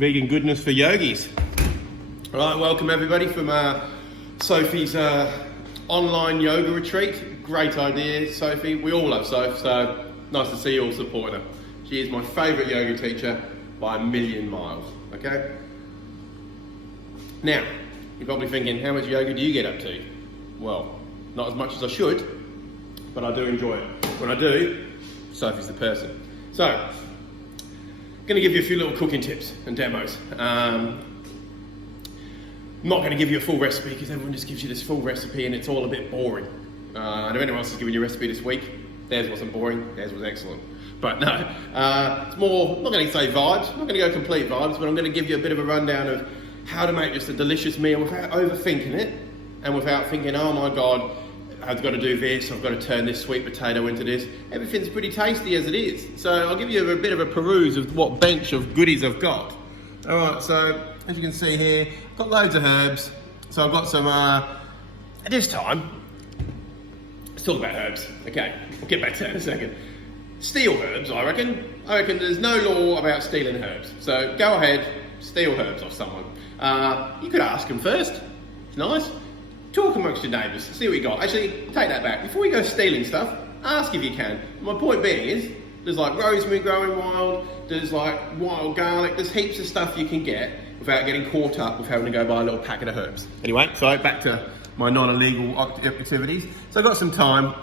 vegan goodness for yogis. All right, welcome everybody from Sophie's online yoga retreat. Great idea, Sophie. We all love Sophie, so nice to see you all supporting her. She is my favourite yoga teacher by a million miles, okay? Now, you're probably thinking, how much yoga do you get up to? Well, not as much as I should, but I do enjoy it. When I do, Sophie's the person. So, I'm going to give you a few little cooking tips and demos. I'm not going to give you a full recipe because everyone just gives you this full recipe and it's all a bit boring. And if anyone else has given you a recipe this week, theirs wasn't boring, theirs was excellent. But no, it's more, I'm not going to say vibes, I'm not going to go complete vibes, but I'm going to give you a bit of a rundown of how to make just a delicious meal without overthinking it and without thinking, oh my God, I've got to do this, I've got to turn this sweet potato into this. Everything's pretty tasty as it is. So I'll give you a bit of a peruse of what bench of goodies I've got. All right, so as you can see here, I've got loads of herbs. So I've got some, at this time, let's talk about herbs. Okay, we'll get back to that in a second. Steal herbs, I reckon. I reckon there's no law about stealing herbs. So go ahead, steal herbs off someone. You could ask them first. It's nice. Talk amongst your neighbours, see what you got. Actually, take that back. Before you go stealing stuff, ask if you can. My point being is, there's like rosemary growing wild, there's like wild garlic, there's heaps of stuff you can get without getting caught up with having to go buy a little packet of herbs. Anyway, so back to my non-illegal activities. So I've got some thyme,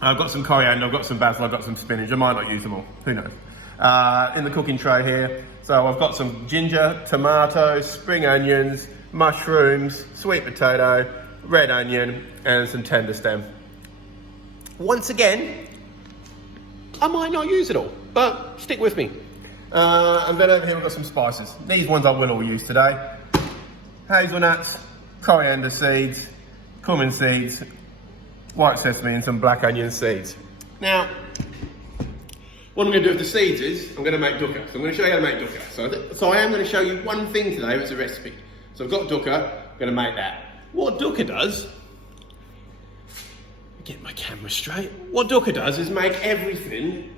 I've got some coriander, I've got some basil, I've got some spinach. I might not use them all, who knows. In the cooking tray here, so I've got some ginger, tomatoes, spring onions, mushrooms, sweet potato, red onion, and some tender stem. Once again, I might not use it all, but stick with me. And then over here we've got some spices. These ones I will all use today. Hazelnuts, coriander seeds, cumin seeds, white sesame, and some black onion seeds. Now, what I'm going to do with the seeds is, I'm going to make dukkha. So I'm going to show you how to make dukkha. So I am going to show you one thing today, it's a recipe. So I've got dukkha, I'm going to make that. What dukkha does, get my camera straight, what dukkha does is make everything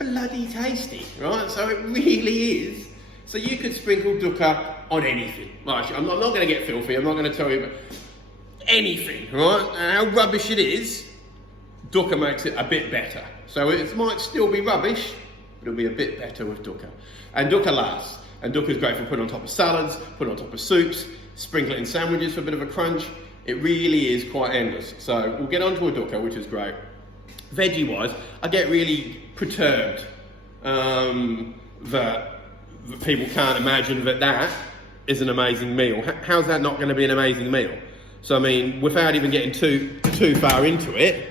bloody tasty, right? So it really is. So you could sprinkle dukkha on anything. Well, actually, I'm not going to get filthy, I'm not going to tell you about anything, right? And how rubbish it is, dukkha makes it a bit better. So it might still be rubbish, but it'll be a bit better with dukkha. And dukkha lasts. And dukkha is great for putting on top of salads, putting on top of soups, sprinkle it in sandwiches for a bit of a crunch. It really is quite endless. So we'll get onto a dukkha, which is great. Veggie wise, I get really perturbed that people can't imagine that is an amazing meal. How's that not going to be an amazing meal? So I mean, without even getting too far into it,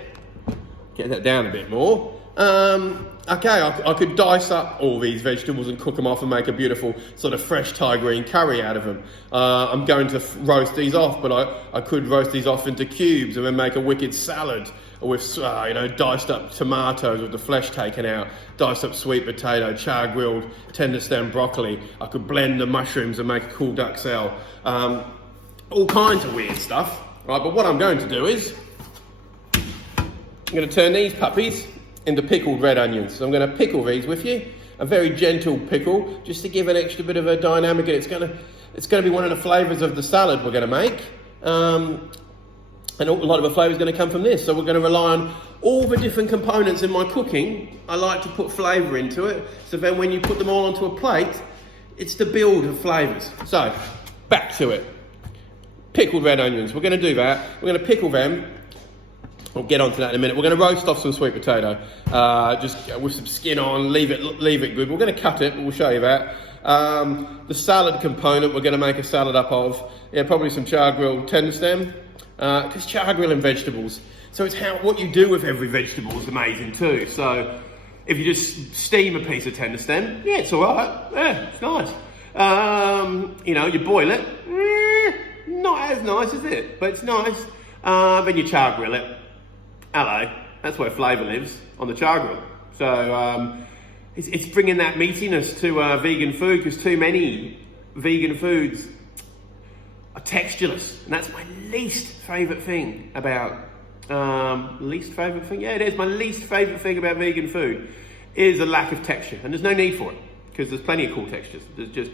get that down a bit more. Okay, I could dice up all these vegetables and cook them off and make a beautiful sort of fresh Thai green curry out of them. I'm going to roast these off, but I could roast these off into cubes and then make a wicked salad with diced up tomatoes with the flesh taken out, diced up sweet potato, char grilled, tender stem broccoli. I could blend the mushrooms and make a cool duck cell. All kinds of weird stuff, right? But what I'm going to do is, I'm going to turn these puppies into pickled red onions. So I'm going to pickle these with you. A very gentle pickle, just to give an extra bit of a dynamic. It's going to be one of the flavours of the salad we're going to make. And a lot of the flavour is going to come from this. So we're going to rely on all the different components in my cooking. I like to put flavour into it. So then when you put them all onto a plate, it's the build of flavours. So, back to it. Pickled red onions. We're going to do that. We're going to pickle them. We'll get onto that in a minute. We're going to roast off some sweet potato, just with some skin on, leave it good. We're going to cut it, but we'll show you that. The salad component, we're going to make a salad up of, probably some char grilled tender stem, because char grilling vegetables. So it's what you do with every vegetable is amazing too. So if you just steam a piece of tender stem, yeah, it's all right. Yeah, it's nice. You boil it, not as nice as it, but it's nice. Then you char grill it. Hello, that's where flavour lives, on the char grill. So it's bringing that meatiness to vegan food, because too many vegan foods are textureless, and that's my least favourite thing about, yeah, it is my least favourite thing about vegan food, is a lack of texture, and there's no need for it, because there's plenty of cool textures. There's just,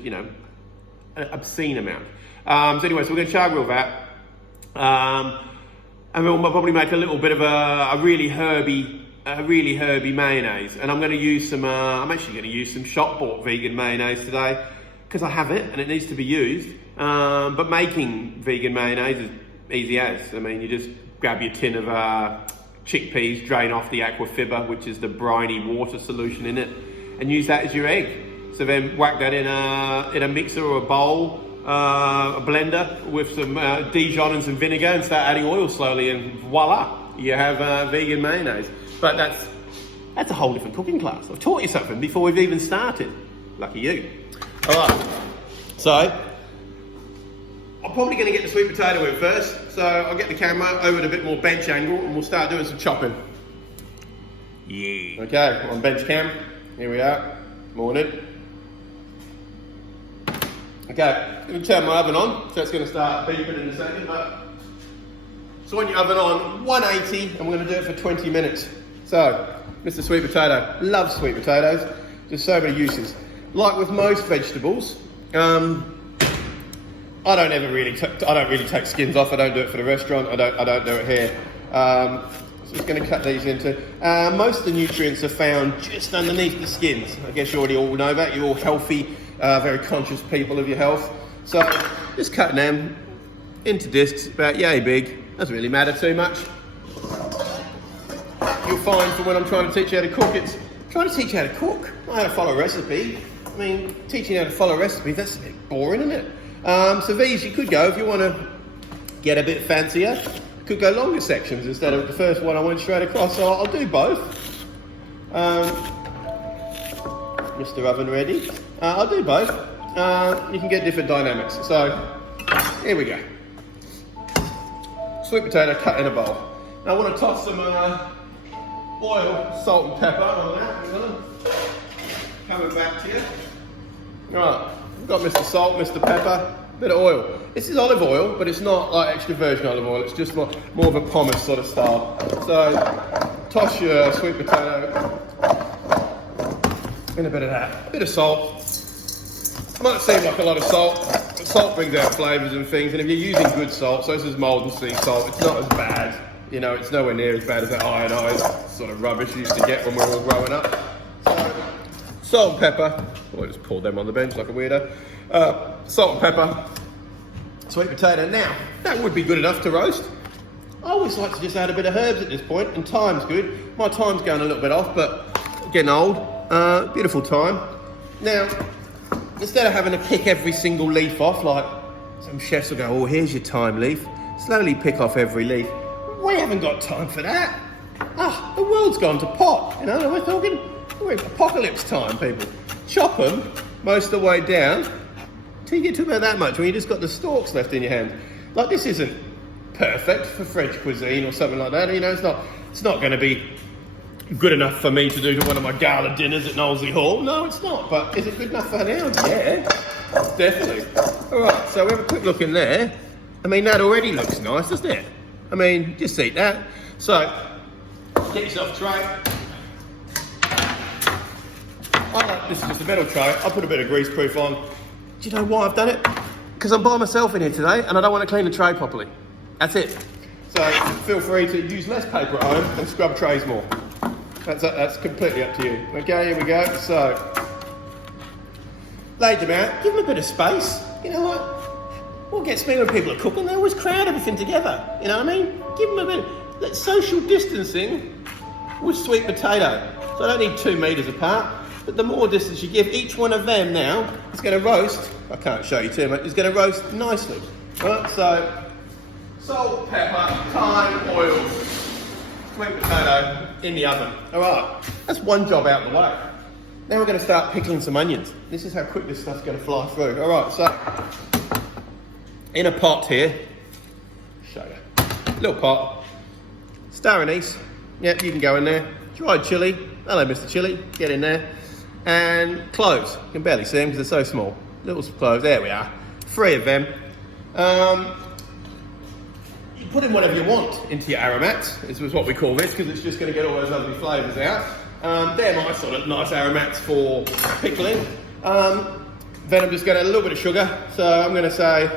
an obscene amount. So anyway, so we're going to char grill that. And we'll probably make a little bit of a really herby mayonnaise. And I'm going to use some, I'm actually going to use some shop bought vegan mayonnaise today because I have it and it needs to be used. But making vegan mayonnaise is easy as. I mean, you just grab your tin of chickpeas, drain off the aquafibber, which is the briny water solution in it, and use that as your egg. So then whack that in a mixer or a bowl, a blender with some Dijon and some vinegar, and start adding oil slowly, and voila, you have vegan mayonnaise. But that's a whole different cooking class. I've taught you something before we've even started. Lucky you. All right, so I'm probably going to get the sweet potato in first, so I'll get the camera over at a bit more bench angle and we'll start doing some chopping. Yeah. Okay, on bench cam, here we are, morning. Okay, I'm going to turn my oven on, so it's going to start beeping in a second, but so on your oven on 180 and we're going to do it for 20 minutes. So, Mr. Sweet Potato, love sweet potatoes, there's so many uses. Like with most vegetables, I don't really take skins off. I don't do it for the restaurant. I don't do it here. So I'm just going to cut these into. Most of the nutrients are found just underneath the skins. I guess you already all know that. You're all healthy, very conscious people of your health. So just cutting them into discs about yay big. Doesn't really matter too much. You'll find for when I'm trying to teach you how to cook, it's trying to teach you how to cook, not how to follow a recipe. I mean, teaching you how to follow a recipe, that's a bit boring, isn't it? So these you could go, if you want to get a bit fancier, you could go longer sections instead of the first one I went straight across. So I'll do both. Mr. Oven ready. I'll do both. You can get different dynamics. So here we go. Sweet potato cut in a bowl. Now I want to toss some oil, salt and pepper on that. Coming back to you. Right. We've got Mr. Salt, Mr. Pepper, bit of oil. This is olive oil, but it's not like extra virgin olive oil. It's just more of a pomace sort of style. So toss your sweet potato in a bit of that. A bit of salt. Might seem like a lot of salt, but salt brings out flavours and things. And if you're using good salt, so this is mould and sea salt, it's not as bad. You know, it's nowhere near as bad as that ionised sort of rubbish you used to get when we were all growing up. So, salt and pepper. Oh, I just pulled them on the bench like a weirdo. Salt and pepper, sweet potato. Now, that would be good enough to roast. I always like to just add a bit of herbs at this point, and thyme's good. My thyme's going a little bit off, but getting old. Beautiful thyme. Now, instead of having to pick every single leaf off, like some chefs will go, oh, here's your thyme leaf. Slowly pick off every leaf. We haven't got time for that. The world's gone to pot. You know, we're apocalypse time, people. Chop them most of the way down till you get to about that much when you just got the stalks left in your hand. Like, this isn't perfect for French cuisine or something like that. You know, it's not going to be good enough for me to do to one of my gala dinners at Knowsley Hall. No, it's not. But is it good enough for now? Yeah, definitely. All right, so we have a quick look in there. I mean, that already looks nice, doesn't it? I mean, just eat that. So, get yourself a tray. This is just a metal tray. I'll put a bit of greaseproof on. Do you know why I've done it? Because I'm by myself in here today and I don't want to clean the tray properly. That's it. So feel free to use less paper at home and scrub trays more. That's completely up to you. Okay, here we go. So, lay them out. Give them a bit of space. You know what? What gets me when people are cooking, they always crowd everything together. You know what I mean? Give them a bit. That's social distancing with sweet potato. So I don't need 2 metres apart. But the more distance you give, each one of them now is going to roast. I can't show you too much. It's going to roast nicely. Right, so salt, pepper, thyme, oil, sweet potato in the oven. All right, that's one job out of the way. Now we're going to start pickling some onions. This is how quick this stuff's going to fly through. All right, so in a pot here, show you, little pot, star anise. Yep, you can go in there. Dried chilli. Hello, Mr. Chilli. Get in there. And cloves. You can barely see them because they're so small. Little cloves. There we are. 3 of them. You put in whatever you want into your aromats. This is what we call this because it's just going to get all those lovely flavours out. They're my sort of nice aromats for pickling. Then I'm just going to add a little bit of sugar. So I'm going to say,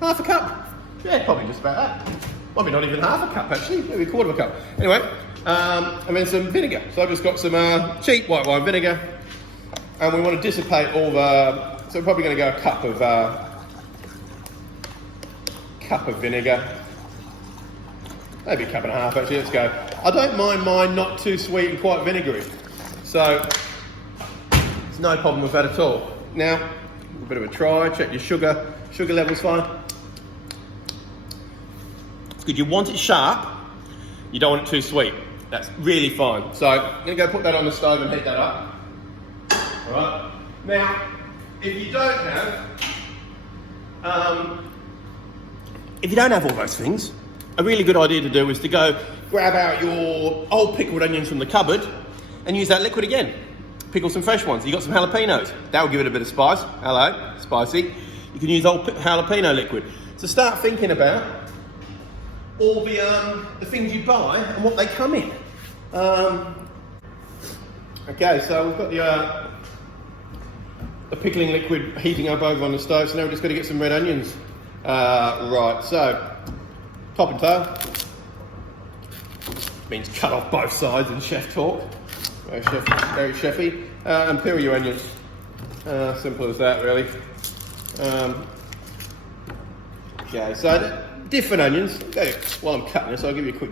half a cup. Yeah, probably just about that. Probably not even half a cup actually, maybe a quarter of a cup. Anyway, and then some vinegar. So I've just got some cheap white wine vinegar. And we want to dissipate all the, so we're probably going to go a cup of vinegar. Maybe a cup and a half actually, let's go. I don't mind mine not too sweet and quite vinegary. So, it's no problem with that at all. Now, a bit of a try, check your sugar level's fine. It's good, you want it sharp, you don't want it too sweet. That's really fine. So, I'm gonna go put that on the stove and heat that up. All right. Now, if you don't have all those things, a really good idea to do is to go grab out your old pickled onions from the cupboard and use that liquid again. Pickle some fresh ones. You got some jalapenos. That will give it a bit of spice. Hello, spicy. You can use old jalapeno liquid. So start thinking about all the things you buy and what they come in. Okay, so we've got the pickling liquid heating up over on the stove. So now we're just going to get some red onions. Right, so top and tail. Means cut off both sides in chef talk. Very chefy. And peel your onions. Simple as that, really. Okay, so different onions. Okay, while I'm cutting this, I'll give you a quick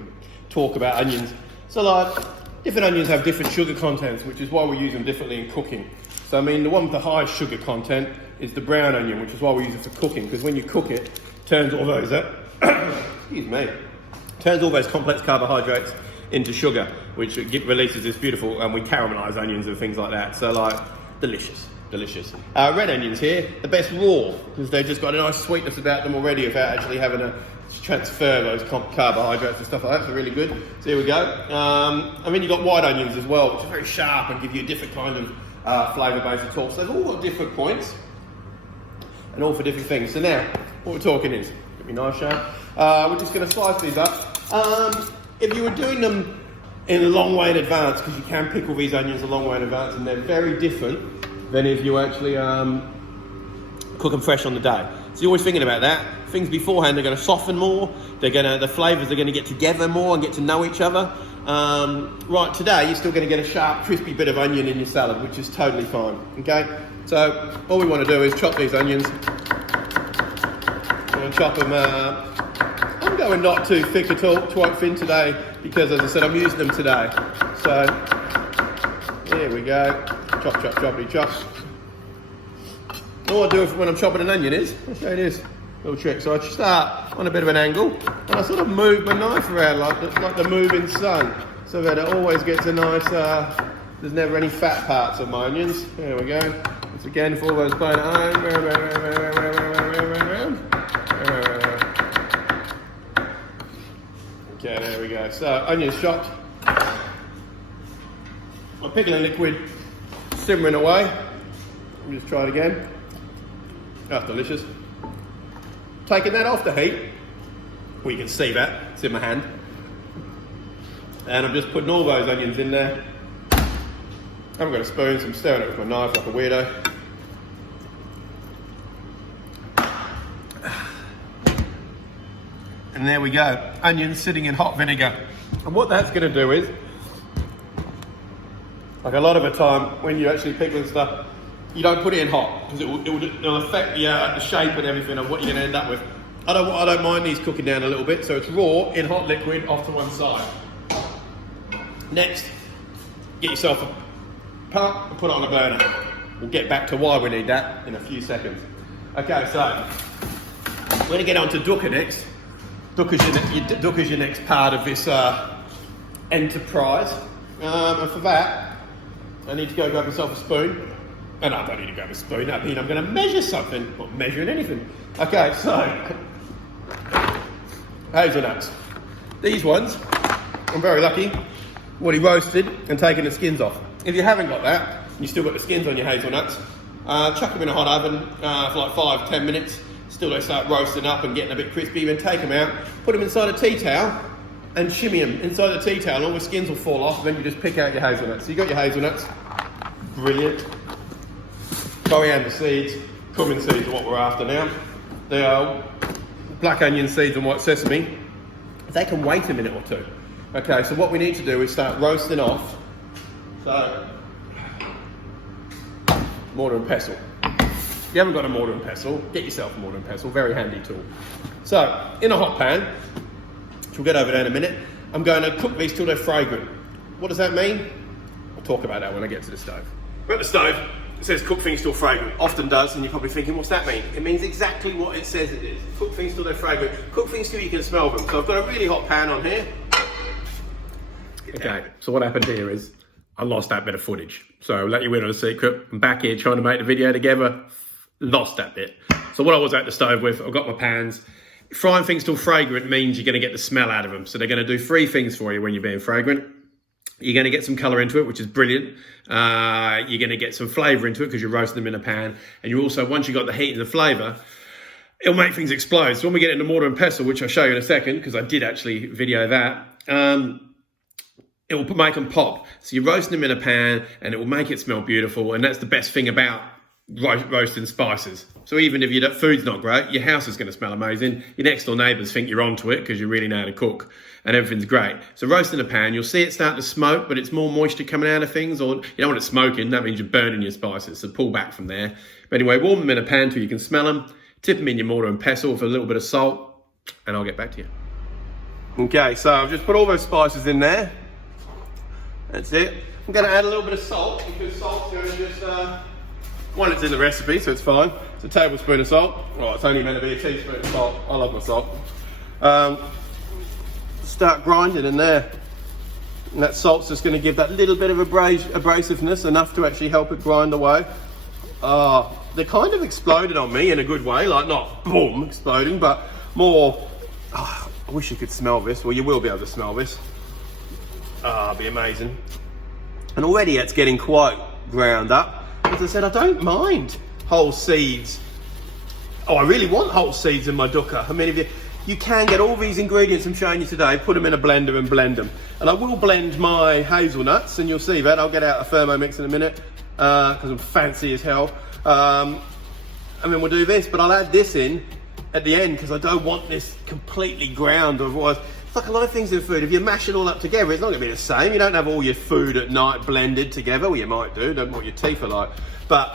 talk about onions. So, like, different onions have different sugar contents, which is why we use them differently in cooking. So, I mean, the one with the highest sugar content is the brown onion, which is why we use it for cooking, because when you cook it, it turns all those excuse me, turns all those complex carbohydrates into sugar, which releases this beautiful, and we caramelise onions and things like that. So, like, delicious. Red onions here, the best raw, because they've just got a nice sweetness about them already without actually having to transfer those carbohydrates and stuff like that. So really good. So here we go. I mean, you've got white onions as well, which are very sharp and give you a different kind of flavour base at all. So they've all got different points and all for different things. So now, what we're talking is, get me nice sharp. We're just going to slice these up. If you were doing them in a long way in advance, because you can pickle these onions a long way in advance, and they're very different than if you actually cook them fresh on the day. So you're always thinking about that. Things beforehand, they're going to soften more. The flavours are going to get together more and get to know each other. Right, today you're still going to get a sharp, crispy bit of onion in your salad, which is totally fine. Okay, so all we want to do is chop these onions. I'm going to chop them. I'm going not too thick at all, quite thin today, because as I said, I'm using them today. So here we go. Chop, choppity chop. All I do when I'm chopping an onion is, I'll show you this little trick. So I start on a bit of an angle, and I sort of move my knife around like the moving sun, so that it always gets a nice, there's never any fat parts on my onions. There we go. Once again, for all those playing at home. Okay, there we go. So, onions chopped. My pickling liquid simmering away. Let me just try it again. That's delicious. Taking that off the heat. Well, you can see that. It's in my hand. And I'm just putting all those onions in there. I haven't got a spoon, so I'm stirring it with my knife like a weirdo. And there we go. Onions sitting in hot vinegar. And what that's going to do is, like a lot of the time when you actually pickle stuff, you don't put it in hot because it'll affect the shape and everything of what you're going to end up with. I don't mind these cooking down a little bit, so it's raw in hot liquid off to one side. Next, get yourself a pot and put it on a burner. We'll get back to why we need that in a few seconds. Okay, so we're going to get on to dukkha next. Dukkha is your next part of this enterprise. And for that, I need to go grab myself a spoon. And I don't need to grab a spoon. I mean, I'm going to measure something. Not measuring anything. Okay, so hazelnuts. These ones, I'm very lucky, already roasted and taken the skins off. If you haven't got that, you still got the skins on your hazelnuts, chuck them in a hot oven for like 5-10 minutes. Still they start roasting up and getting a bit crispy. Then take them out, put them inside a tea towel and shimmy them inside the tea towel, and all the skins will fall off, and then you just pick out your hazelnuts. So you got your hazelnuts, brilliant. coriander seeds, cumin seeds are what we're after now. They are black onion seeds and white sesame. They can wait a minute or two. Okay, so what we need to do is start roasting off. So, mortar and pestle. If you haven't got a mortar and pestle, get yourself a mortar and pestle, very handy tool. So, in a hot pan, which we'll get over there in a minute, I'm going to cook these till they're fragrant. What does that mean? I'll talk about that when I get to the stove. We're at the stove, it says cook things till fragrant. Often does, and you're probably thinking, what's that mean? It means exactly what it says it is. Cook things till they're fragrant. Cook things till you can smell them. So I've got a really hot pan on here. Okay, so what happened here is I lost that bit of footage. So I'll let you in on a secret. I'm back here trying to make the video together. Lost that bit. So what I was at the stove with, I've got my pans. Frying things till fragrant means you're going to get the smell out of them. So they're going to do three things for you when you're being fragrant. You're going to get some colour into it, which is brilliant. You're going to get some flavour into it because you're roasting them in a pan. And you also, once you've got the heat and the flavour, it'll make things explode. So when we get into mortar and pestle, which I'll show you in a second, because I did actually video that, it will make them pop. So you're roasting them in a pan and it will make it smell beautiful. And that's the best thing about roasting spices. So even if your food's not great, your house is going to smell amazing. Your next door neighbours think you're onto it because you really know how to cook and everything's great. So roast in a pan, you'll see it start to smoke, but it's more moisture coming out of things, or you don't want it smoking, that means you're burning your spices. So pull back from there. But anyway, warm them in a pan till you can smell them. Tip them in your mortar and pestle with a little bit of salt, and I'll get back to you. Okay, so I've just put all those spices in there. That's it. I'm going to add a little bit of salt because salt's going to just, one, it's in the recipe, so it's fine. It's a tablespoon of salt. Oh, it's only meant to be a teaspoon of salt. I love my salt. Start grinding in there. And that salt's just going to give that little bit of abrasiveness, enough to actually help it grind away. They kind of exploded on me in a good way, like not boom, exploding, but more, I wish you could smell this. Well, you will be able to smell this. It'd be amazing. And already it's getting quite ground up. As I said, I don't mind whole seeds. I really want whole seeds in my dukkha. I mean, if you can get all these ingredients I'm showing you today, put them in a blender and blend them. And I will blend my hazelnuts, and you'll see that. I'll get out a Thermomix in a minute, because I'm fancy as hell. And then we'll do this, but I'll add this in at the end, because I don't want this completely ground, otherwise. It's like a lot of things in food. If you mash it all up together, it's not going to be the same. You don't have all your food at night blended together. Well, you might do. Don't know what your teeth are like. But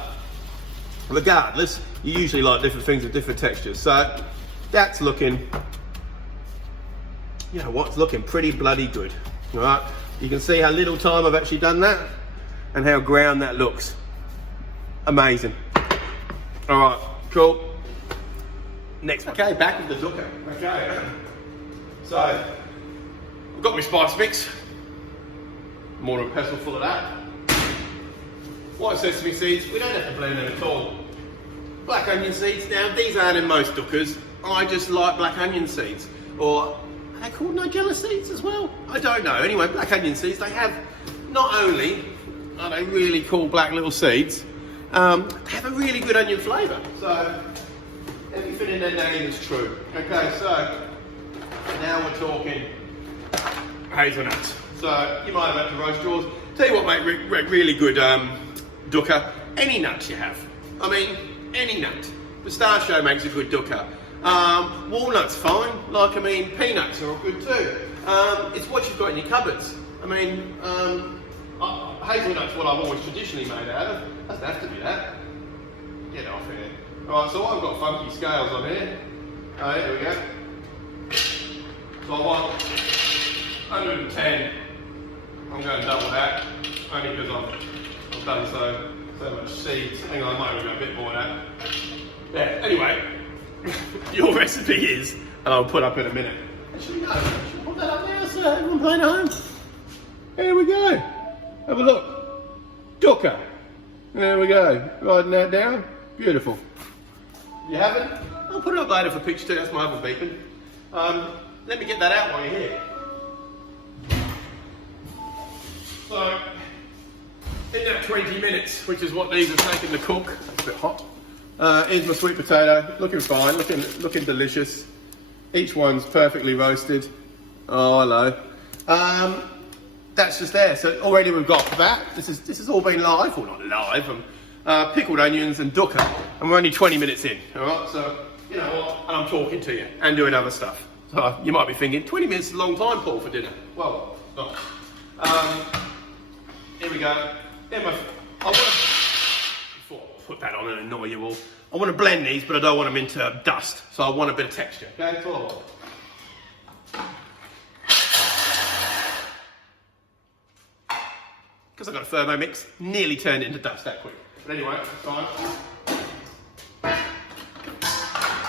regardless, you usually like different things with different textures. So that's looking, you know what, it's looking pretty bloody good. All right. You can see how little time I've actually done that and how ground that looks. Amazing. All right, cool. Next one. Okay, back with the dukkha. Okay. So, I've got my spice mix, mortar and pestle full of that. White sesame seeds, we don't have to blend them at all. Black onion seeds, now these aren't in most dukkhas. I just like black onion seeds. Or, are they called nigella seeds as well? I don't know. Anyway, black onion seeds, they have, not only are they really cool black little seeds, they have a really good onion flavour. So, everything in their name is true. Okay, so, now we're talking hazelnuts. So you might have had to roast yours. Tell you what, mate, really good dukkha. Any nuts you have. I mean, any nut. Pistachio makes a good dukkha. Walnuts, fine. Like, I mean, peanuts are all good too. It's what you've got in your cupboards. I mean, hazelnuts, what I've always traditionally made out of. Doesn't have to be that. Get off here. All right, so I've got funky scales on here. Oh, here we go. So I want 110. I'm going to double that, only because I've done so much seeds. Hang on, I might even go a bit more of that. Yeah, anyway, your recipe is, and I'll put up in a minute. Actually, no, should put that up now so everyone playing at home. Here we go. Have a look. Dukkha. There we go. Writing that down. Beautiful. If you haven't, I'll put it up later for picture too. That's my other beeping. Let me get that out while you're here. So, in that 20 minutes, which is what these are taking to cook, it's a bit hot. Here's my sweet potato, looking fine, looking delicious. Each one's perfectly roasted. Oh, hello. That's just there. So already we've got that. This has all been live, well not live. pickled onions and dukkha, and we're only 20 minutes in, all right? So, you know what, and I'm talking to you and doing other stuff. So you might be thinking, 20 minutes is a long time, Paul, for dinner. Well, not. Here we go. Before I put that on and annoy you all, I want to blend these, but I don't want them into dust. So I want a bit of texture, okay? That's all I want. Because I've got a thermo mix, nearly turned it into dust that quick. But anyway, it's fine.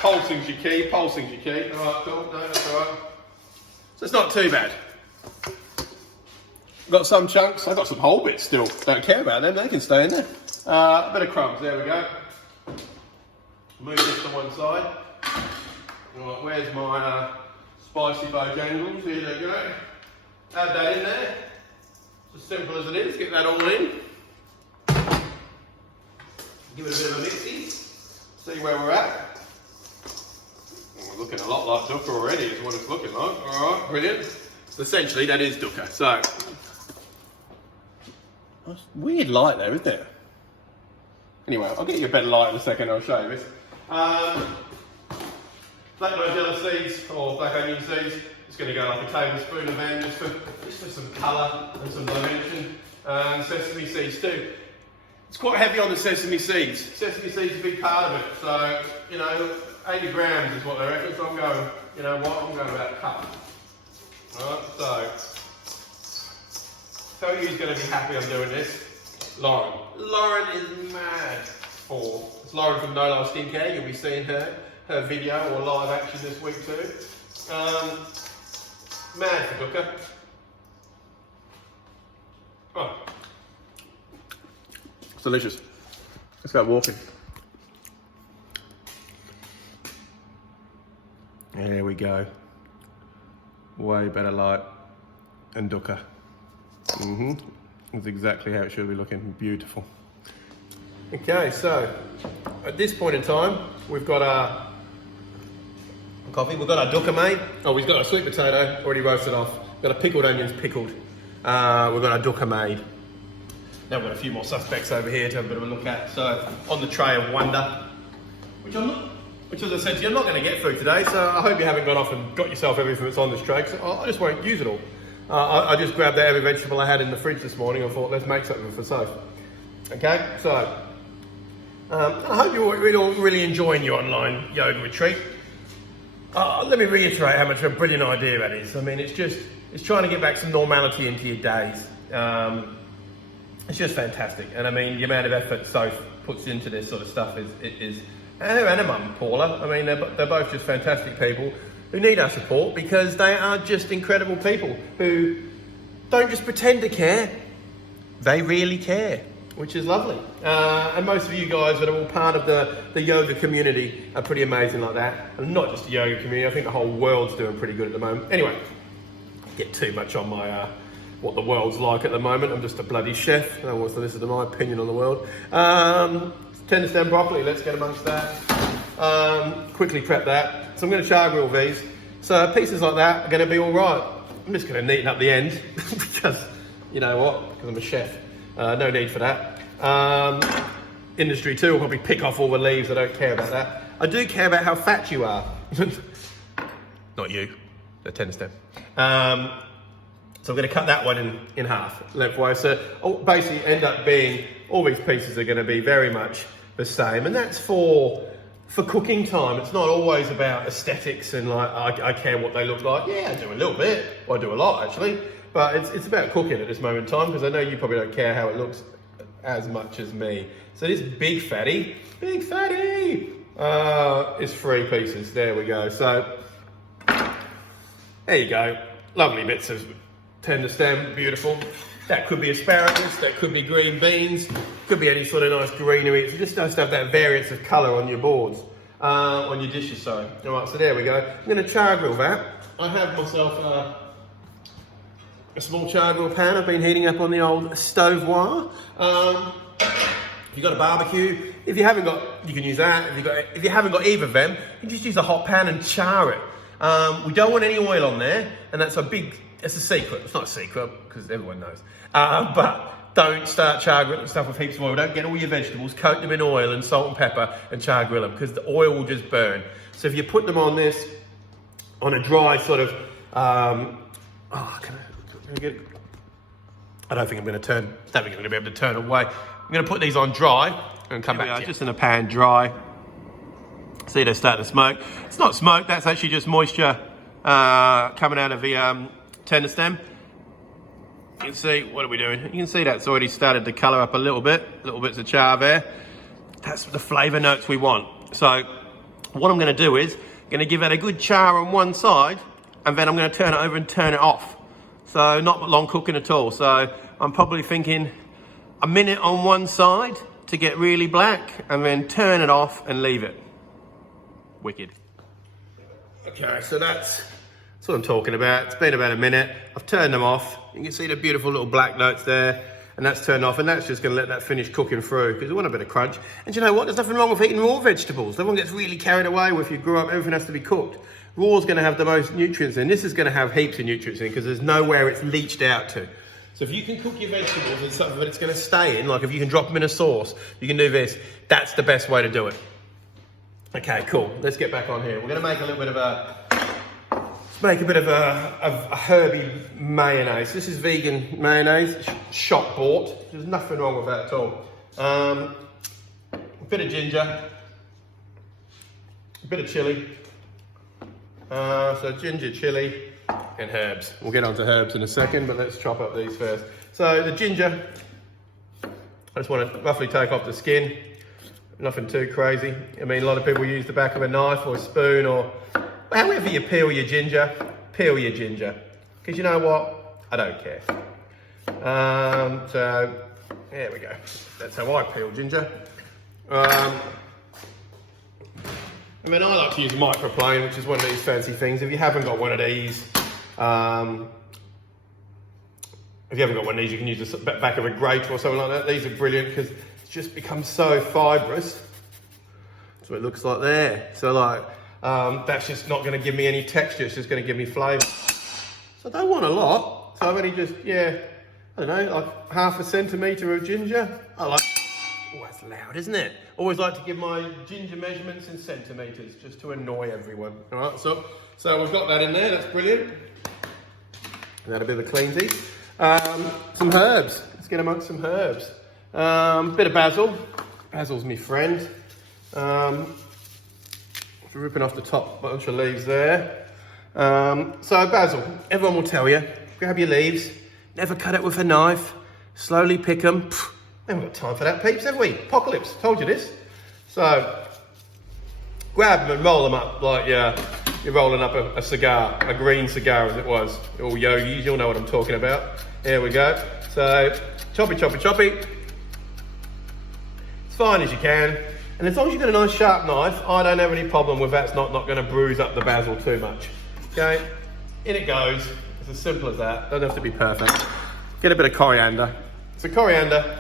Pulsing's your key, pulsing's your key. Alright, cool, no, that's alright. So it's not too bad. Got some chunks, I've got some whole bits still. Don't care about them, they can stay in there. A bit of crumbs, there we go. Move this to one side. Alright, where's my spicy bojangles? Here they go. Add that in there. It's as simple as it is, get that all in. Give it a bit of a mixy. See where we're at. We're looking a lot like dukkha already, is what it's looking like. Alright, brilliant. Essentially, that is dukkha. So, that's weird light there, isn't it? Anyway, I'll get you a better light in a second, I'll show you this. Black nigella seeds, or black onion seeds, it's going to go like a tablespoon of them, just for some colour and some dimension. And sesame seeds too. It's quite heavy on the sesame seeds. Sesame seeds is a big part of it, so, you know, 80 grams is what they reckon, so I'm going, you know what, I'm going about a cup. Alright, so who's going to be happy I'm doing this? Lauren. Lauren is mad for. It's Lauren from No Life Skincare. You'll be seeing her video or live action this week too. Mad for dukkha. Oh. It's delicious. Let's go walking. There we go. Way better light and dukkha. That's exactly how it should be looking. Beautiful. Okay, so at this point in time, we've got our coffee. We've got our dukkha made. Oh, we've got our sweet potato already roasted off. We've got our pickled onions pickled. We've got our dukkha made. Now we've got a few more suspects over here to have a bit of a look at. So on the tray of wonder, which as I said to you, I'm not going to get through today. So I hope you haven't gone off and got yourself everything that's on this tray. So I just won't use it all. I just grabbed every vegetable I had in the fridge this morning and thought, let's make something for Sophie. Okay, so I hope you're really enjoying your online yoga retreat. Let me reiterate how much of a brilliant idea that is. I mean, it's trying to get back some normality into your days. It's just fantastic. And I mean, the amount of effort Soph puts into this sort of stuff is her and her mum, Paula. I mean, they're both just fantastic people who need our support because they are just incredible people who don't just pretend to care, they really care, which is lovely. And most of you guys that are all part of the yoga community are pretty amazing like that. And not just the yoga community, I think the whole world's doing pretty good at the moment. Anyway, get too much on my what the world's like at the moment. I'm just a bloody chef. No one wants to listen to my opinion on the world. 10 stem broccoli, let's get amongst that. Quickly prep that. So I'm going to char grill these. So pieces like that are going to be all right. I'm just going to neaten up the end because, you know what, because I'm a chef. No need for that. Industry 2 will probably pick off all the leaves. I don't care about that. I do care about how fat you are. Not you, the 10 stem. So I'm going to cut that one in half lengthwise. So basically end up being, all these pieces are going to be very much the same. And that's for cooking time. It's not always about aesthetics and like, I care what they look like. Yeah, I do a little bit. Well, I do a lot actually. But it's about cooking at this moment in time because I know you probably don't care how it looks as much as me. So this big fatty is 3 pieces. There we go. So there you go. Lovely bits of tender stem, beautiful. That could be asparagus, that could be green beans, could be any sort of nice greenery. It's just nice to have that variance of colour on your boards, on your dishes, sorry. All right, so there we go. I'm going to char grill that. I have myself a small char grill pan I've been heating up on the old stove wire. If you've got a barbecue, if you haven't got, you can use that. If you haven't got either of them, you just use a hot pan and char it. We don't want any oil on there, and that's a secret. It's not a secret because everyone knows. But don't start char grilling stuff with heaps of oil. Don't get all your vegetables, coat them in oil and salt and pepper and char grill them, because the oil will just burn. So if you put them on this, on a dry sort of, I don't think I'm going to be able to turn away. I'm going to put these on dry and come back to you. Just in a pan dry. See, they're starting to smoke. It's not smoke, that's actually just moisture coming out of the tender stem. You can see, what are we doing? You can see that's already started to colour up a little bit, little bits of char there. That's the flavour notes we want. So what I'm going to do is, I'm going to give that a good char on one side, and then I'm going to turn it over and turn it off. So not long cooking at all. So I'm probably thinking a minute on one side to get really black, and then turn it off and leave it. Wicked. Okay, so that's what I'm talking about. It's been about a minute. I've turned them off. You can see the beautiful little black notes there, and that's turned off, and that's just going to let that finish cooking through, because we want a bit of crunch. And you know what? There's nothing wrong with eating raw vegetables. Everyone gets really carried away with, if you grew up, everything has to be cooked. Raw is going to have the most nutrients in. This is going to have heaps of nutrients in, because there's nowhere it's leached out to. So if you can cook your vegetables in something that it's going to stay in, like if you can drop them in a sauce, you can do this. That's the best way to do it. Okay, cool. Let's get back on here. We're going to make a little bit of a herby mayonnaise. This is vegan mayonnaise, shop bought. There's nothing wrong with that at all. A bit of ginger, a bit of chilli. So ginger, chilli, and herbs. We'll get onto herbs in a second, but let's chop up these first. So the ginger, I just want to roughly take off the skin. Nothing too crazy. I mean, a lot of people use the back of a knife or a spoon, or however you peel your ginger, because you know what? I don't care. So there we go. That's how I peel ginger. I mean, I like to use a microplane, which is one of these fancy things. If you haven't got one of these, you can use the back of a grater or something like that. These are brilliant because it's just become so fibrous. That's what it looks like there. So like, that's just not going to give me any texture. It's just going to give me flavour. So I don't want a lot. So I've only just, I don't know, like 1/2 centimetre of ginger. I like. Oh, that's loud, isn't it? Always like to give my ginger measurements in centimetres, just to annoy everyone. All right, so we've got that in there. That's brilliant. That'll be the cleansy. Some herbs. Let's get amongst some herbs. Bit of basil. Basil's my friend. Ripping off the top bunch of leaves there. So basil, everyone will tell you, grab your leaves, never cut it with a knife, slowly pick them. We haven't got time for that, peeps, have we? Apocalypse, told you this. So grab them and roll them up like you're rolling up a cigar, a green cigar as it was. All yogis, you'll know what I'm talking about. There we go. So choppy, choppy, choppy. As fine as you can. And as long as you've got a nice sharp knife, I don't have any problem with that. It's not going to bruise up the basil too much. Okay, in it goes. It's as simple as that. Doesn't have to be perfect. Get a bit of coriander. So coriander,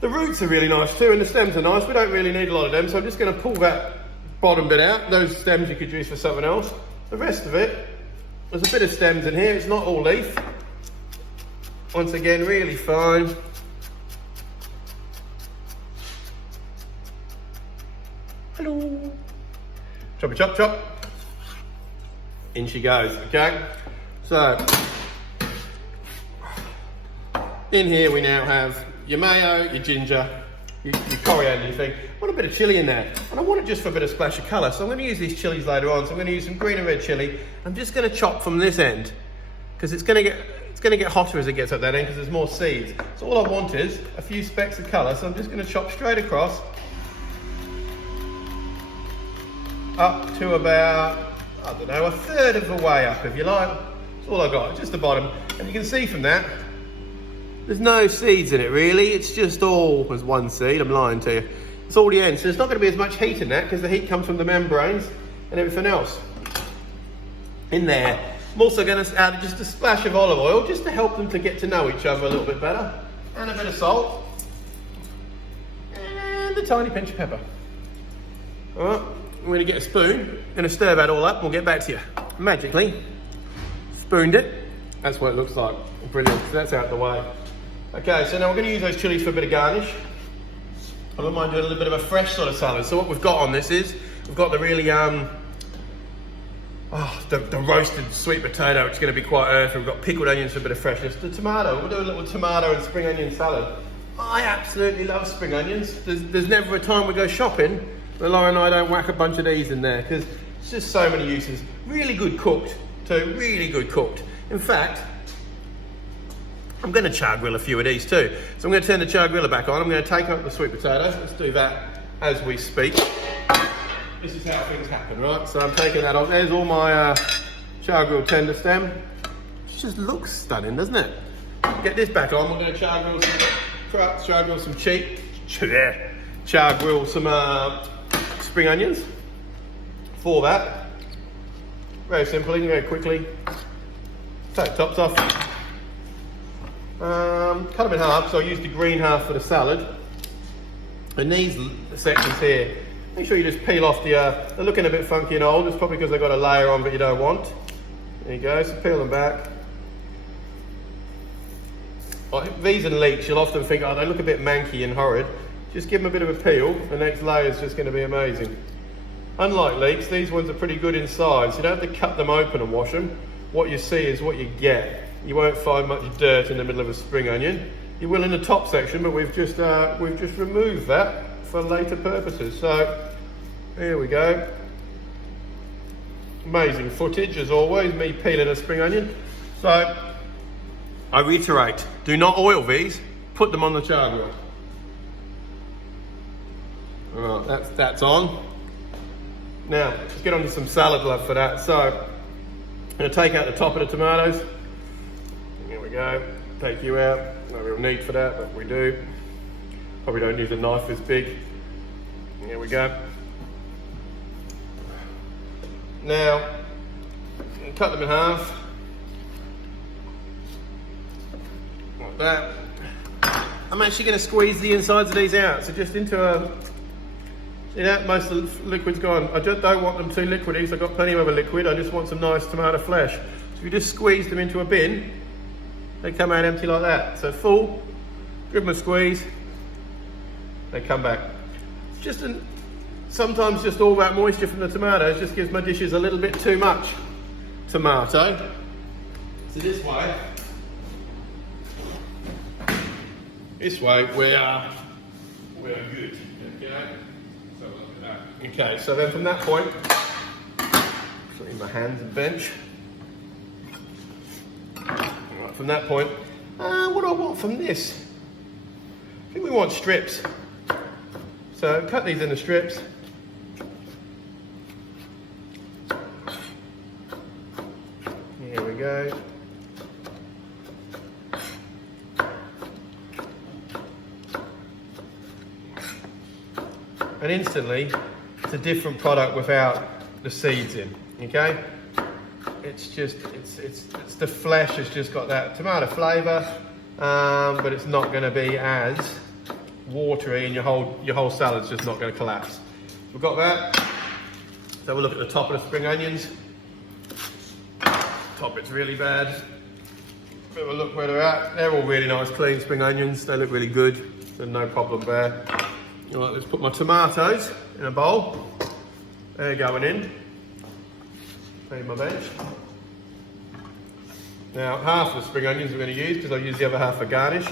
the roots are really nice too, and the stems are nice. We don't really need a lot of them, so I'm just going to pull that bottom bit out. Those stems you could use for something else. The rest of it, there's a bit of stems in here. It's not all leaf. Once again, really fine. Hello. Chop, chop, chop. In she goes, okay? So, in here we now have your mayo, your ginger, your coriander, you think. I want a bit of chilli in there. And I want it just for a bit of splash of colour. So I'm going to use these chilies later on. So I'm going to use some green and red chilli. I'm just going to chop from this end, because it's going to get hotter as it gets up that end, because there's more seeds. So all I want is a few specks of colour. So I'm just going to chop straight across, up to about, I don't know, 1/3 of the way up, if you like. That's all I got, just the bottom. And you can see from that, there's no seeds in it really. It's just all, there's one seed, I'm lying to you. It's all the end. So there's not going to be as much heat in that, because the heat comes from the membranes and everything else in there. I'm also going to add just a splash of olive oil, just to help them to get to know each other a little bit better. And a bit of salt. And a tiny pinch of pepper. All right. I'm going to get a spoon, going to stir that all up, we'll get back to you. Magically, spooned it. That's what it looks like. Brilliant, so that's out the way. Okay, so now we're going to use those chilies for a bit of garnish. I don't mind doing a little bit of a fresh sort of salad. So what we've got on this is, we've got the really, the roasted sweet potato, which is going to be quite earthy. We've got pickled onions for a bit of freshness. The tomato, we'll do a little tomato and spring onion salad. I absolutely love spring onions. There's never a time we go shopping where Laura and I don't whack a bunch of these in there, because it's just so many uses. Really good cooked, too, really good cooked. In fact, I'm going to char grill a few of these too. So I'm going to turn the char griller back on. I'm going to take up the sweet potatoes. Let's do that as we speak. This is how things happen, right? So I'm taking that off. There's all my char grill tender stem. It just looks stunning, doesn't it? Get this back on. We're going to char grill some char grill some spring onions. For that, very simply, very quickly, take the tops off. Cut them in half, so I use the green half for the salad. And these sections here, make sure you just peel off the, they're looking a bit funky and old. It's probably because they've got a layer on that you don't want. There you go, so peel them back. These and leeks, you'll often think, oh, they look a bit manky and horrid. Just give them a bit of a peel, the next layer is just going to be amazing. Unlike leeks, these ones are pretty good in size. You don't have to cut them open and wash them. What you see is what you get. You won't find much dirt in the middle of a spring onion. You will in the top section, but we've just removed that for later purposes. So here we go. Amazing footage as always, me peeling a spring onion. So I reiterate, do not oil these, put them on the char grill. All right, that's on. Now let's get on to some salad love for that. So I'm going to take out the top of the tomatoes. Here we go, take you out. No real need for that, but we do. Probably don't use a knife this big. Here we go. Now, cut them in half. Like that. I'm actually going to squeeze the insides of these out. So just into a, see that? Most of the liquid's gone. I just don't want them too liquidy, so I've got plenty of other liquid. I just want some nice tomato flesh. So if you just squeeze them into a bin, they come out empty like that. So full, give them a squeeze, they come back. It's just sometimes just all that moisture from the tomatoes just gives my dishes a little bit too much tomato. So this way we are good. Okay, so look at that. Okay, so then from that point, clean my hands and bench. From that point, what do I want from this? I think we want strips. So cut these into strips. Here we go. And instantly, it's a different product without the seeds in, okay? It's just, it's the flesh has just got that tomato flavour, but it's not going to be as watery, and your whole salad's just not going to collapse. We've got that. So we'll look at the top of the spring onions. Top it's really bad. Bit of a look where they're at. They're all really nice, clean spring onions. They look really good. There's no problem there. All right, let's put my tomatoes in a bowl. They're going in. Clean my bench. Now, half of the spring onions we're going to use, because I'll use the other half for garnish.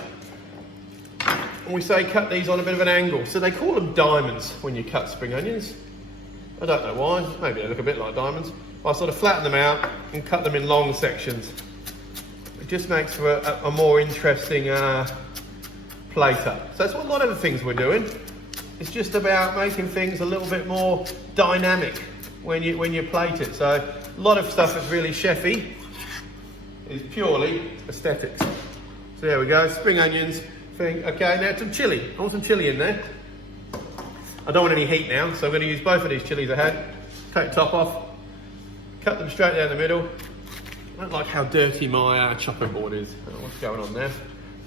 And we say cut these on a bit of an angle. So they call them diamonds when you cut spring onions. I don't know why. Maybe they look a bit like diamonds. I sort of flatten them out and cut them in long sections. It just makes for a more interesting plater. So that's what a lot of the things we're doing. It's just about making things a little bit more dynamic when you plate it. So a lot of stuff that's really chefy is purely aesthetics. So there we go, spring onions. Okay, now some chilli. I want some chilli in there. I don't want any heat now, so I'm going to use both of these chilies I had. Take the top off, cut them straight down the middle. I don't like how dirty my chopping board is. I don't know what's going on there.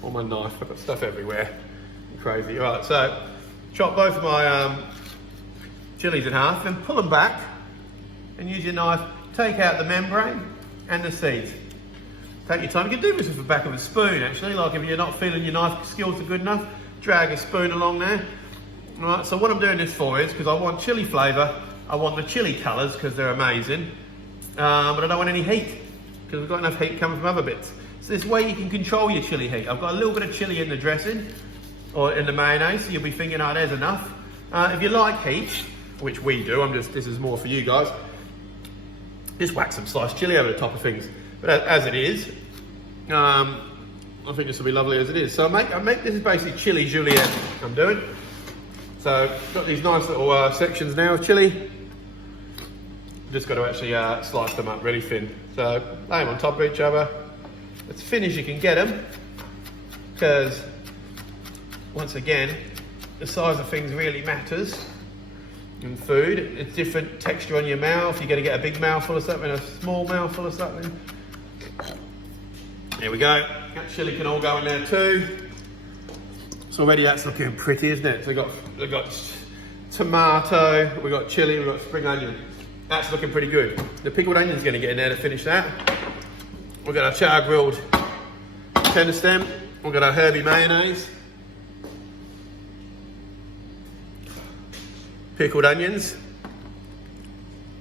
Or my knife, I've got stuff everywhere. Crazy. Right, so chop both of my chilies in half and pull them back and use your knife, take out the membrane and the seeds. Take your time. You can do this with the back of a spoon, actually. Like if you're not feeling your knife skills are good enough, drag a spoon along there. All right, so what I'm doing this for is because I want chili flavour. I want the chili colours because they're amazing, but I don't want any heat because we've got enough heat coming from other bits. So this way you can control your chili heat. I've got a little bit of chili in the dressing or in the mayonnaise, so you'll be thinking, oh, there's enough. If you like heat, which we do, this is more for you guys, just whack some sliced chili over the top of things. But as it is, I think this will be lovely as it is. So this is basically chili julienne I'm doing. So got these nice little sections now of chili. Just got to actually slice them up really thin. So lay them on top of each other, as thin as you can get them, because once again, the size of things really matters in food. It's different texture on your mouth. You're going to get a big mouthful of something, a small mouthful of something. There we go. That chili can all go in there too. So already that's looking pretty, isn't it? So we've got tomato, we've got chili, we've got spring onion. That's looking pretty good. The pickled onion's going to get in there to finish that. We've got our char grilled tender stem. We've got our herby mayonnaise. Pickled onions.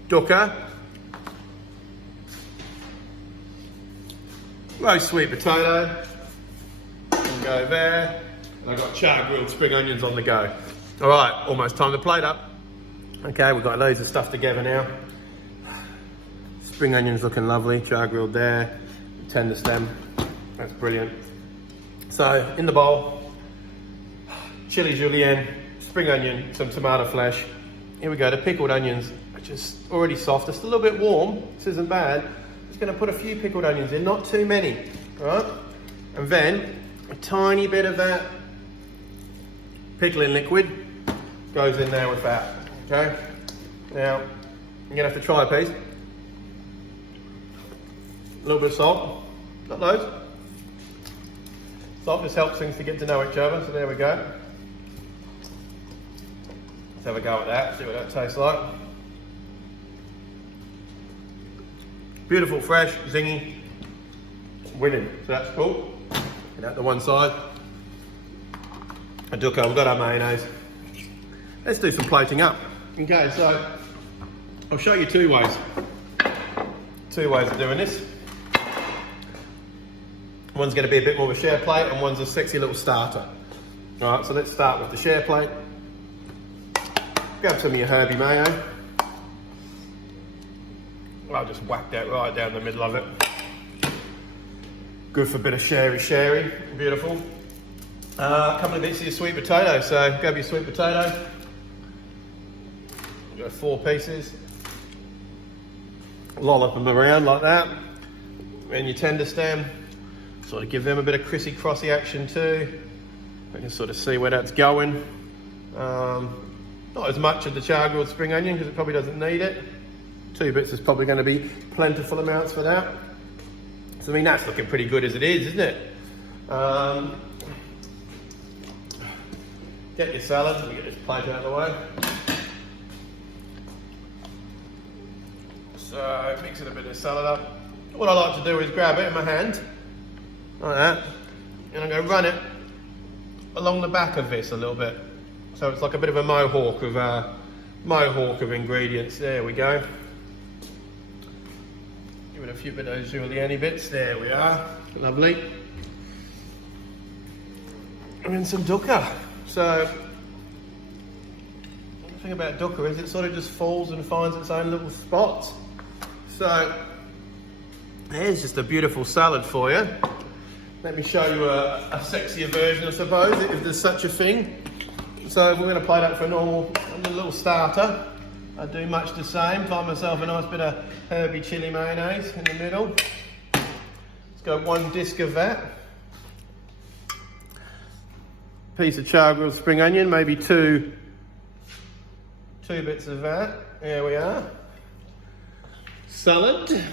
Dukkha. Roast sweet potato. We'll go there. And I've got char grilled spring onions on the go. All right, almost time to plate up. Okay, we've got loads of stuff together now. Spring onions looking lovely, char grilled there, tender stem, that's brilliant. So in the bowl, chili julienne, spring onion, some tomato flesh. Here we go, the pickled onions are just already soft. It's a little bit warm, this isn't bad. Just gonna put a few pickled onions in, not too many, all right? And then a tiny bit of that pickling liquid goes in there with that. Okay, now you're gonna have to try a piece. A little bit of salt, not loads. Salt just helps things to get to know each other, so there we go. Let's have a go at that, see what that tastes like. Beautiful, fresh, zingy, winning, so that's cool. Get out to one side. A dukkha, we've got our mayonnaise. Let's do some plating up. Okay, so I'll show you two ways of doing this. One's going to be a bit more of a share plate and one's a sexy little starter. All right, so let's start with the share plate. Grab some of your herby mayo. I'll just whack that right down the middle of it. Good for a bit of sherry, beautiful. A couple of bits of your sweet potato, so grab your sweet potato. Got 4 pieces. Lollop them around like that. And your tender stem. Sort of give them a bit of crissy-crossy action too. You can sort of see where that's going. Not as much of the char grilled spring onion because it probably doesn't need it. 2 bits is probably going to be plentiful amounts for that. So I mean that's looking pretty good as it is, isn't it? Get your salad. Let me get this plate out of the way. So mixing a bit of salad up. What I like to do is grab it in my hand, like that, and I'm going to run it along the back of this a little bit. So it's like a bit of a mohawk of ingredients. There we go. Give it a few bit of those julienne bits. There we are. Lovely. And then some dukkha. So the thing about dukkha is it sort of just falls and finds its own little spots. So there's just a beautiful salad for you. Let me show you a sexier version, I suppose, if there's such a thing. So we're going to plate up for a little starter. I do much the same. Find myself a nice bit of herby chili mayonnaise in the middle. Let's go 1 disc of that. Piece of char grilled spring onion, maybe two bits of that. There we are. Salad.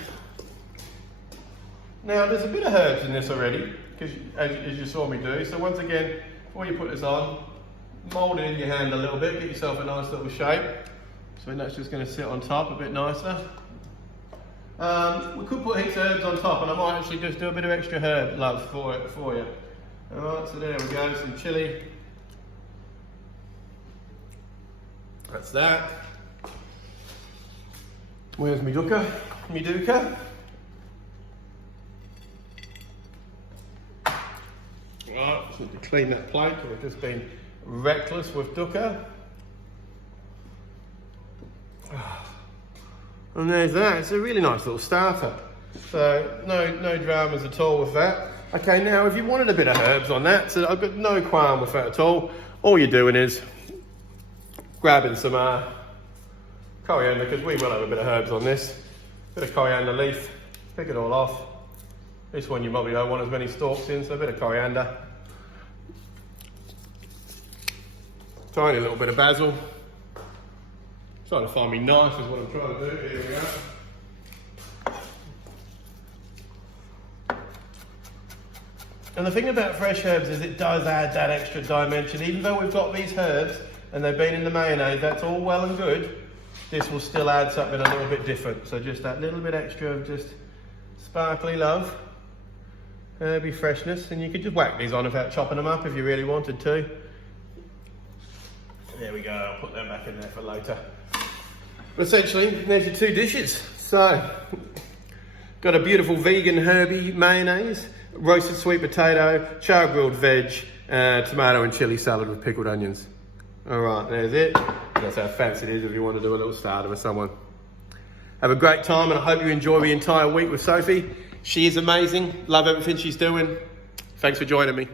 Now there's a bit of herbs in this already, because as you saw me do. So once again, before you put this on, mould it in your hand a little bit, get yourself a nice little shape. So that's just going to sit on top a bit nicer. We could put heaps of herbs on top, and I might actually just do a bit of extra herb love for you. Alright, so there we go, some chilli. That's that. Where's my dukkha? My dukkha. Right, just need to clean that plate because I've just been reckless with dukkha. And there's that. It's a really nice little starter. So no dramas at all with that. Okay, now if you wanted a bit of herbs on that, so I've got no qualm with that at all. All you're doing is grabbing some coriander, because we will have a bit of herbs on this. Bit of coriander leaf, pick it all off. This one you probably don't want as many stalks in, so a bit of coriander. Tiny little bit of basil. Trying to find me knife is what I'm trying to do. Here we go. And the thing about fresh herbs is it does add that extra dimension. Even though we've got these herbs and they've been in the mayonnaise, that's all well and good. This will still add something a little bit different. So just that little bit extra of just sparkly love, herby freshness, and you could just whack these on without chopping them up if you really wanted to. There we go, I'll put them back in there for later. But essentially, there's your two dishes. So, got a beautiful vegan herby mayonnaise, roasted sweet potato, char grilled veg, tomato and chilli salad with pickled onions. All right, there's it. That's how fancy it is if you want to do a little starter with someone. Have a great time, and I hope you enjoy the entire week with Sophie. She is amazing. Love everything she's doing. Thanks for joining me.